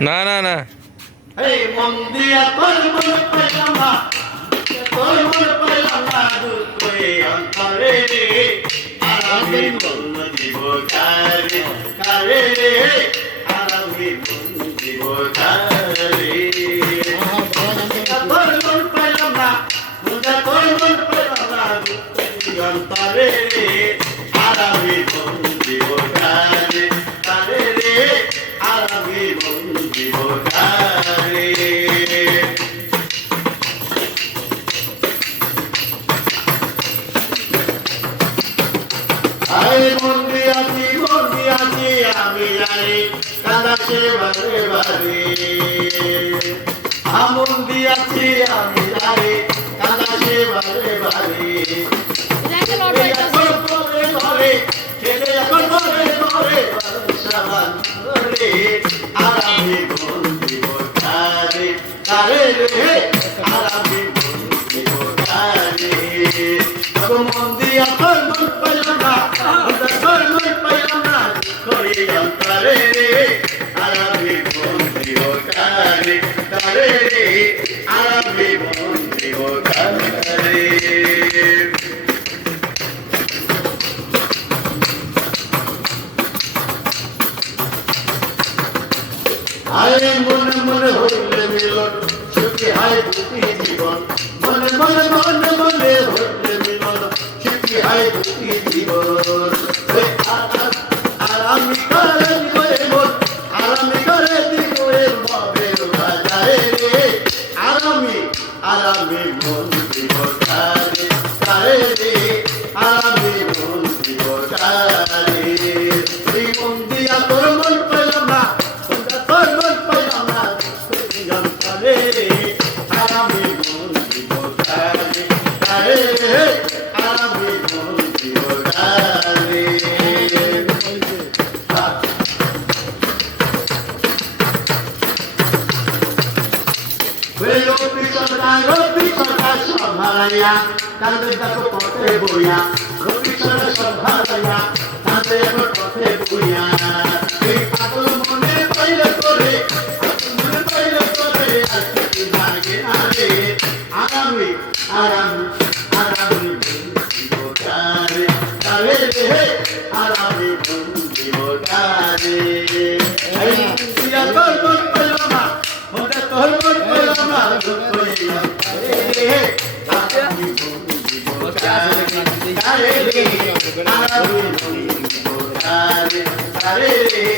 না না না এই মন দিয়া তোর মন পাইলাম না তোর মন পাইলাম না দুঃখে অন্তরে আর আমি মন দিব কারে কারে আর আমি মন দিব কারে তোর মন পাইলাম না তোর মন পাইলাম না দুঃখে অন্তরে আর আমি মন দিব কারে কারে রে আর আমি মন দিব কারে আরে মন দিয়াছি আমি জানি কাদাসে বারে বারে আমন দিয়াছি আমি জানি কাদাসে বারে বারে ঘরে ছেলে এখন ঘরে ঘরে সাবান ঘরে আর আমি মন দিব কারে কারে রে আর আমি মন দিব কারে মন দিয়া তোর মন পাইলাম না তোর মন পাইলাম না করি অন্তরে আর আমি মন দিব কারে কারে রে আর আমি মন দিব কারে আরে মনে মনে হইলে মিলন সুখী হয় দুটি জীবন মনে মনে মনে মনে হইলে মিলন সুখী হয় দুটি জীবন আর আমি করে দিবে মন আর আমি করে দিবে ভাবে বাজারে রে আর আমি মন দিব কারে কারে রে আর আমি মন দিব কারে এই মন দিয়া তোর মন পেলাম না তোর মন পেলাম না কারে আর আমি মন দিব কারে কারে আর আমি মন দিব কারে রবি সরকার সম্ভালাইয়া তাদের দেখো পথে বইয়া রবি সরকার সম্ভালাইয়া তাদের এখন পথে বইয়া এই পাগল মনে পাইলে করে মনে পাইলে করে আর কিছু লাগে না রে আগামী আগামী বন্ধু কারে কারে রে আগামী বন্ধু কারে এই দিয়া তোর মন পেলাম না তোর মন পেলাম না Hare